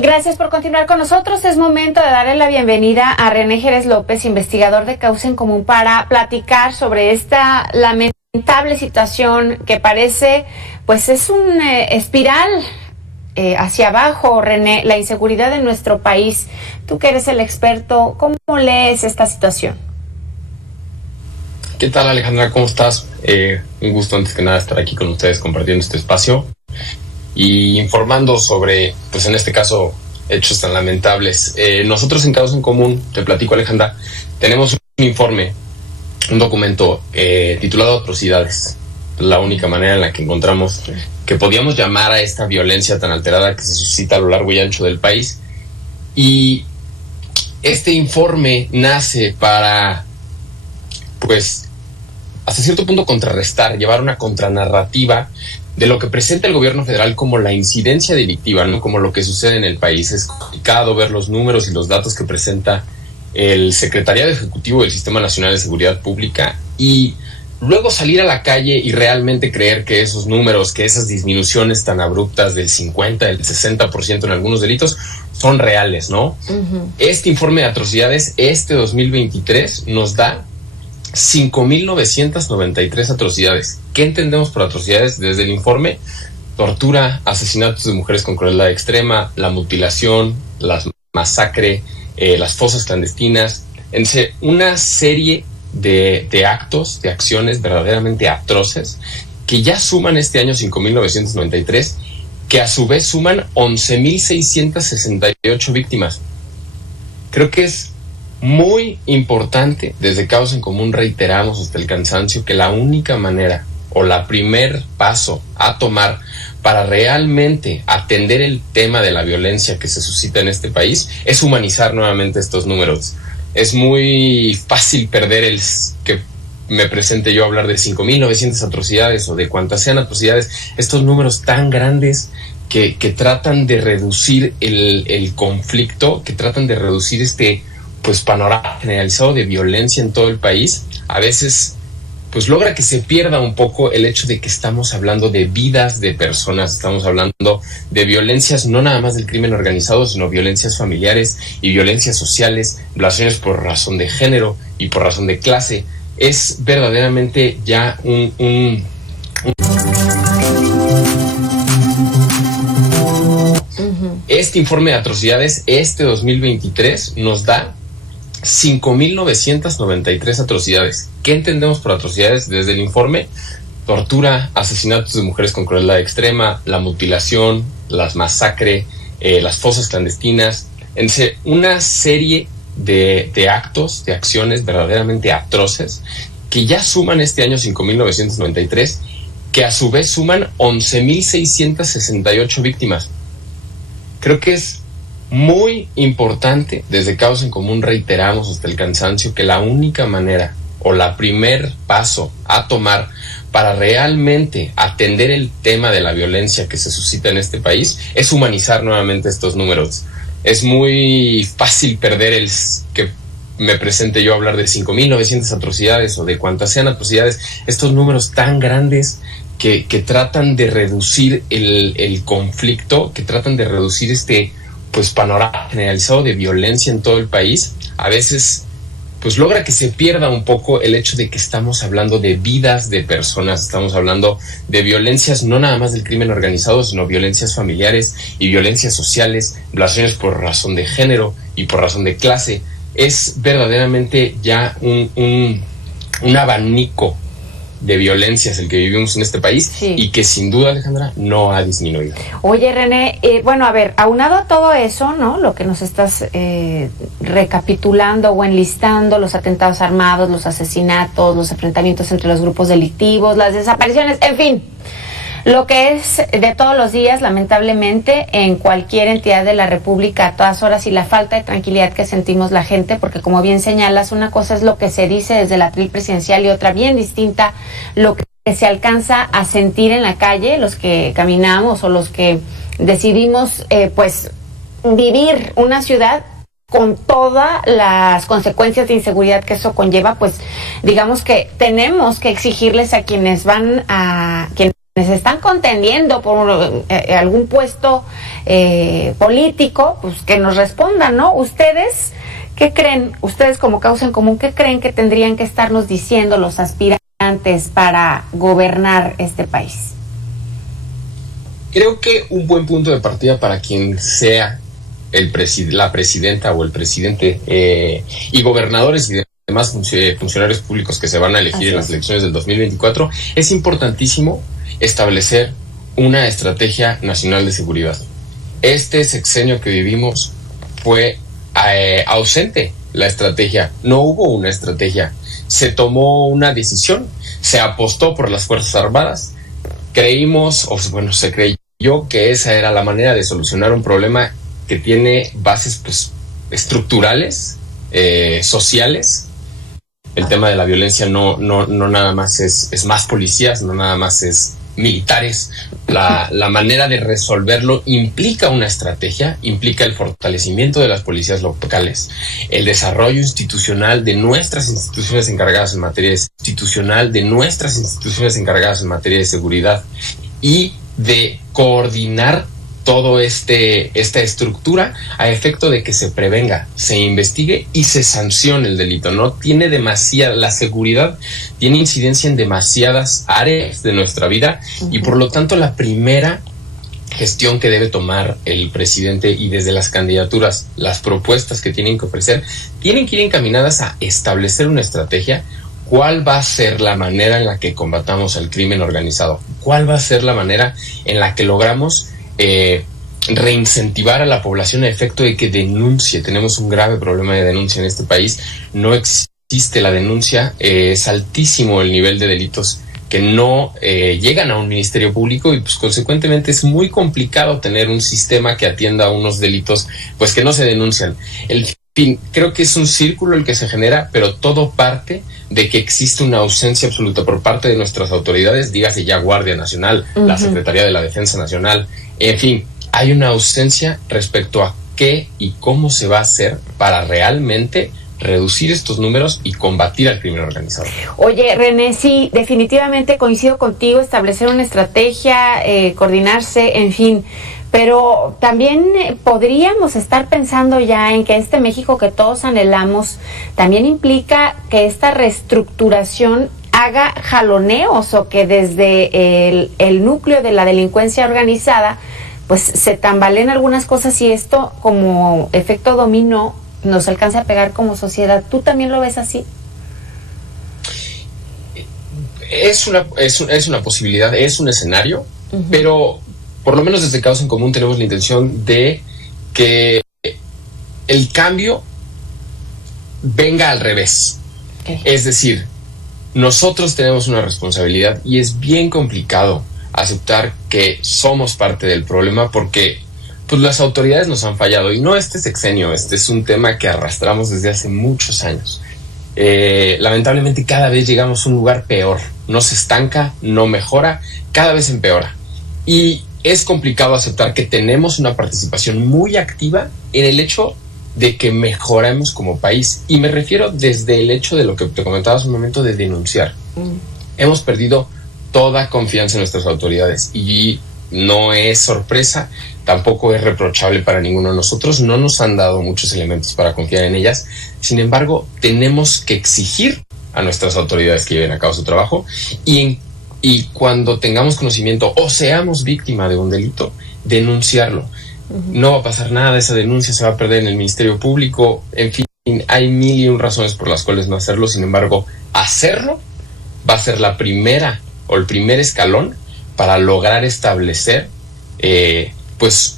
Gracias por continuar con nosotros. Es momento de darle la bienvenida a René Jerez López, investigador de Causa en Común, para platicar sobre esta lamentable situación que parece, pues es un espiral hacia abajo, René, la inseguridad en nuestro país. Tú que eres el experto, ¿cómo lees esta situación? ¿Qué tal, Alejandra? ¿Cómo estás? Un gusto antes que nada estar aquí con ustedes compartiendo este espacio y informando sobre, pues en este caso, hechos tan lamentables. Nosotros en Causa en Común, te platico, Alejandra, tenemos un informe, un documento titulado Atrocidades. La única manera en la que encontramos que podíamos llamar a esta violencia tan alterada que se suscita a lo largo y ancho del país. Y este informe nace para, pues, hasta cierto punto contrarrestar, llevar una contranarrativa de lo que presenta el gobierno federal como la incidencia delictiva, ¿no? Como lo que sucede en el país. Es complicado ver los números y los datos que presenta el Secretariado Ejecutivo del Sistema Nacional de Seguridad Pública y luego salir a la calle y realmente creer que esos números, que esas disminuciones tan abruptas del 50, del 60% en algunos delitos son reales, ¿no? Uh-huh. Este informe de atrocidades, 2023, nos da 5,993 atrocidades. ¿Qué entendemos por atrocidades desde el informe? Tortura, asesinatos de mujeres con crueldad extrema, la mutilación, la masacre, las fosas clandestinas, una serie de actos, de acciones verdaderamente atroces que ya suman este año 5,993, que a su vez suman 11,668 víctimas. Creo que es muy importante, desde Causa en Común reiteramos hasta el cansancio, que la única manera o la primer paso a tomar para realmente atender el tema de la violencia que se suscita en este país es humanizar nuevamente estos números. Es muy fácil perder el que me presente yo a hablar de 5,900 atrocidades o de cuantas sean atrocidades, estos números tan grandes que tratan de reducir el conflicto, que tratan de reducir pues panorama generalizado de violencia en todo el país. A veces pues logra que se pierda un poco el hecho de que estamos hablando de vidas de personas, estamos hablando de violencias no nada más del crimen organizado, sino violencias familiares y violencias sociales, violaciones por razón de género y por razón de clase. Es verdaderamente ya Este informe de atrocidades, 2023, nos da 5,993 atrocidades. ¿Qué entendemos por atrocidades desde el informe? Tortura, asesinatos de mujeres con crueldad extrema, la mutilación, las masacre, las fosas clandestinas, una serie de actos, de acciones verdaderamente atroces que ya suman este año 5,993, que a su vez suman 11,668 víctimas. Creo que es muy importante, desde Causa en Común reiteramos hasta el cansancio, que la única manera o la primer paso a tomar para realmente atender el tema de la violencia que se suscita en este país es humanizar nuevamente estos números. Es muy fácil perder el que me presente yo a hablar de 5,900 atrocidades o de cuantas sean atrocidades, estos números tan grandes que tratan de reducir el conflicto, que tratan de reducir pues panorama generalizado de violencia en todo el país. A veces pues logra que se pierda un poco el hecho de que estamos hablando de vidas de personas, estamos hablando de violencias no nada más del crimen organizado, sino violencias familiares y violencias sociales, violaciones por razón de género y por razón de clase. Es verdaderamente ya un abanico de violencias el que vivimos en este país, sí, y que sin duda, Alejandra, no ha disminuido. Oye, René, bueno, a ver, aunado a todo eso, ¿no? Lo que nos estás recapitulando o enlistando, los atentados armados, los asesinatos, los enfrentamientos entre los grupos delictivos, las desapariciones, en fin, lo que es de todos los días, lamentablemente, en cualquier entidad de la República a todas horas, y la falta de tranquilidad que sentimos la gente, porque como bien señalas, una cosa es lo que se dice desde la atril presidencial y otra bien distinta, lo que se alcanza a sentir en la calle, los que caminamos o los que decidimos, pues, vivir una ciudad con todas las consecuencias de inseguridad que eso conlleva. Pues digamos que tenemos que exigirles a quienes están contendiendo por algún puesto político, pues que nos respondan, ¿no? Ustedes, ¿qué creen? Ustedes como Causa en Común, ¿qué creen que tendrían que estarnos diciendo los aspirantes para gobernar este país? Creo que un buen punto de partida para quien sea la presidenta o el presidente y gobernadores y demás funcionarios públicos que se van a elegir en las elecciones del 2024, es importantísimo establecer una estrategia nacional de seguridad. Este sexenio que vivimos fue ausente la estrategia, no hubo una estrategia, se tomó una decisión, se apostó por las Fuerzas Armadas, se creyó que esa era la manera de solucionar un problema que tiene bases pues estructurales, sociales. El tema de la violencia no nada más es más policías, no nada más es militares. La manera de resolverlo implica una estrategia, implica el fortalecimiento de las policías locales, el desarrollo institucional de nuestras instituciones encargadas en materia de seguridad y de coordinar todo esta estructura a efecto de que se prevenga, se investigue y se sancione el delito. La seguridad tiene incidencia en demasiadas áreas de nuestra vida y por lo tanto la primera gestión que debe tomar el presidente y desde las candidaturas, las propuestas que tienen que ofrecer, tienen que ir encaminadas a establecer una estrategia. ¿Cuál va a ser la manera en la que combatamos al crimen organizado? ¿Cuál va a ser la manera en la que logramos reincentivar a la población a efecto de que denuncie? Tenemos un grave problema de denuncia en este país. No existe la denuncia, es altísimo el nivel de delitos que no llegan a un ministerio público y pues consecuentemente es muy complicado tener un sistema que atienda a unos delitos pues que no se denuncian. Creo que es un círculo el que se genera, pero todo parte de que existe una ausencia absoluta por parte de nuestras autoridades, dígase ya Guardia Nacional, la Secretaría de la Defensa Nacional, en fin, hay una ausencia respecto a qué y cómo se va a hacer para realmente reducir estos números y combatir al crimen organizado. Oye, René, sí, definitivamente coincido contigo, establecer una estrategia, coordinarse, en fin, pero también podríamos estar pensando ya en que este México que todos anhelamos también implica que esta reestructuración haga jaloneos o que desde el núcleo de la delincuencia organizada pues se tambaleen algunas cosas y esto como efecto dominó nos alcanza a pegar como sociedad. ¿Tú también lo ves así? Es una posibilidad, es un escenario, pero por lo menos desde Causa en Común tenemos la intención de que el cambio venga al revés. Okay. Es decir, nosotros tenemos una responsabilidad y es bien complicado aceptar que somos parte del problema porque pues las autoridades nos han fallado y no este sexenio, este es un tema que arrastramos desde hace muchos años. Lamentablemente cada vez llegamos a un lugar peor, no se estanca, no mejora, cada vez empeora y es complicado aceptar que tenemos una participación muy activa en el hecho de que mejoremos como país y me refiero desde el hecho de lo que te comentaba hace un momento de denunciar. Hemos perdido toda confianza en nuestras autoridades y no es sorpresa, tampoco es reprochable para ninguno de nosotros, no nos han dado muchos elementos para confiar en ellas, sin embargo tenemos que exigir a nuestras autoridades que lleven a cabo su trabajo y cuando tengamos conocimiento o seamos víctima de un delito, denunciarlo. No va a pasar nada de esa denuncia, se va a perder en el Ministerio Público, en fin, hay 1001 razones por las cuales no hacerlo, sin embargo, hacerlo va a ser la primera o el primer escalón para lograr establecer pues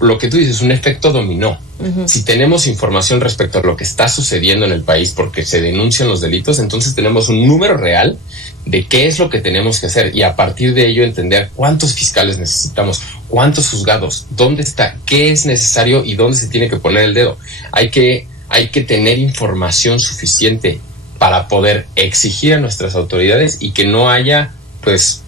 lo que tú dices, un efecto dominó. Si tenemos información respecto a lo que está sucediendo en el país porque se denuncian los delitos, entonces tenemos un número real de qué es lo que tenemos que hacer y a partir de ello entender cuántos fiscales necesitamos, cuántos juzgados, dónde está, qué es necesario y dónde se tiene que poner el dedo. Hay que tener información suficiente para poder exigir a nuestras autoridades y que no haya, pues,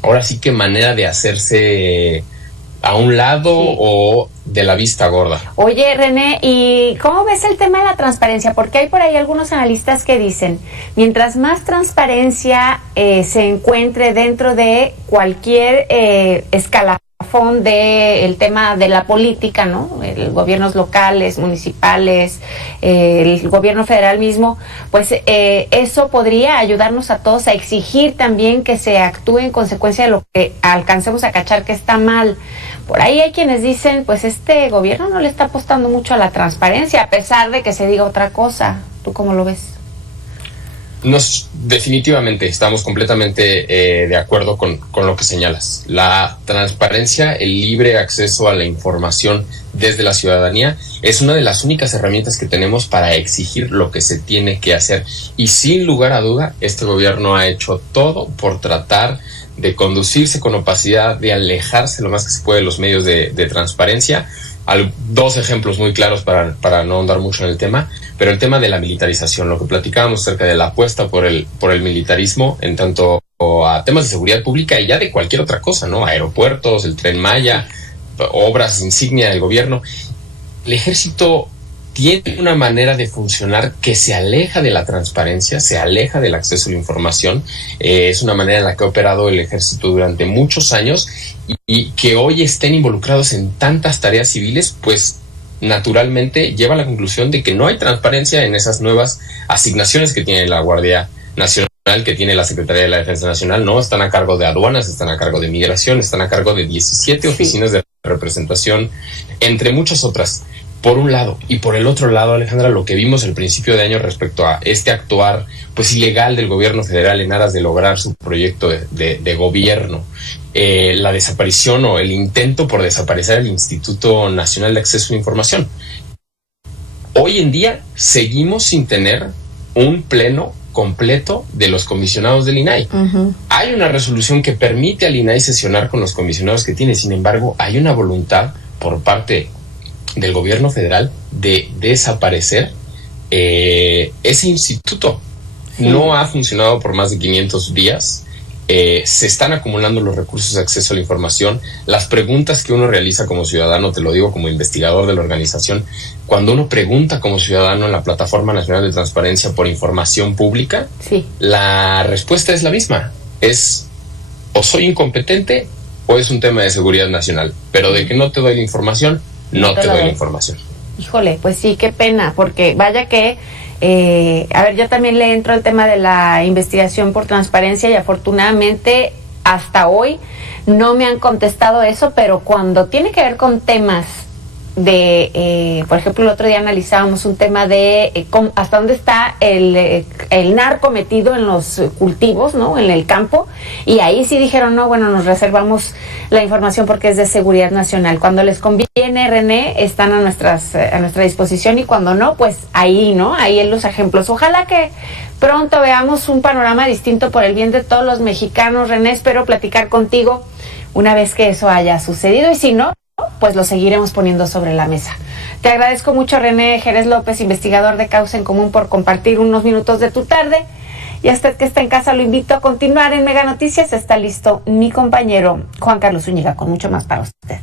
ahora sí que manera de hacerse a un lado Sí. o de la vista gorda. Oye, René, ¿y cómo ves el tema de la transparencia? Porque hay por ahí algunos analistas que dicen, mientras más transparencia se encuentre dentro de cualquier escalafón del tema de la política, ¿no? Gobiernos locales, municipales, el gobierno federal mismo, pues eso podría ayudarnos a todos a exigir también que se actúe en consecuencia de lo que alcancemos a cachar que está mal. Por ahí hay quienes dicen, pues este gobierno no le está apostando mucho a la transparencia, a pesar de que se diga otra cosa. ¿Tú cómo lo ves? Definitivamente estamos completamente de acuerdo con lo que señalas. La transparencia, el libre acceso a la información desde la ciudadanía es una de las únicas herramientas que tenemos para exigir lo que se tiene que hacer. Y sin lugar a duda, este gobierno ha hecho todo por tratar de conducirse con opacidad, de alejarse lo más que se puede de los medios de transparencia. Dos ejemplos muy claros para no ahondar mucho en el tema, pero el tema de la militarización, lo que platicábamos acerca de la apuesta por el militarismo en tanto a temas de seguridad pública y ya de cualquier otra cosa, ¿no? Aeropuertos, el Tren Maya, obras insignia del gobierno. El ejército tiene una manera de funcionar que se aleja de la transparencia, se aleja del acceso a la información. Es una manera en la que ha operado el ejército durante muchos años y que hoy estén involucrados en tantas tareas civiles, pues naturalmente lleva a la conclusión de que no hay transparencia en esas nuevas asignaciones que tiene la Guardia Nacional, que tiene la Secretaría de la Defensa Nacional, ¿no? Están a cargo de aduanas, están a cargo de migración, están a cargo de 17 oficinas de representación, entre muchas otras. Por un lado, y por el otro lado, Alejandra, lo que vimos al principio de año respecto a este actuar pues ilegal del gobierno federal en aras de lograr su proyecto de gobierno, la desaparición o el intento por desaparecer el Instituto Nacional de Acceso a la Información. Hoy en día seguimos sin tener un pleno completo de los comisionados del INAI. Uh-huh. Hay una resolución que permite al INAI sesionar con los comisionados que tiene, sin embargo, hay una voluntad por parte del gobierno federal de desaparecer ese instituto. Sí. No ha funcionado por más de 500 días. Se están acumulando los recursos de acceso a la información. Las preguntas que uno realiza como ciudadano, te lo digo como investigador de la organización, cuando uno pregunta como ciudadano en la Plataforma Nacional de Transparencia por información pública, sí, la respuesta es la misma. Es o soy incompetente o es un tema de seguridad nacional. Pero de que no te doy la información, no te doy la información. Híjole, pues sí, qué pena, porque vaya que a ver, yo también le entro al tema de la investigación por transparencia y afortunadamente hasta hoy no me han contestado eso, pero cuando tiene que ver con temas de, por ejemplo, el otro día analizábamos un tema de hasta dónde está el narco metido en los cultivos, ¿no? En el campo, y ahí sí dijeron, no, bueno, nos reservamos la información porque es de seguridad nacional. Cuando les conviene, René, están a nuestra disposición, y cuando no, pues ahí, ¿no? Ahí en los ejemplos. Ojalá que pronto veamos un panorama distinto por el bien de todos los mexicanos, René. Espero platicar contigo una vez que eso haya sucedido, y si no, pues lo seguiremos poniendo sobre la mesa. Te agradezco mucho, René Jerez López, investigador de Causa en Común, por compartir unos minutos de tu tarde. Y a usted que está en casa lo invito a continuar en Mega Noticias. Está listo mi compañero Juan Carlos Zúñiga con mucho más para usted.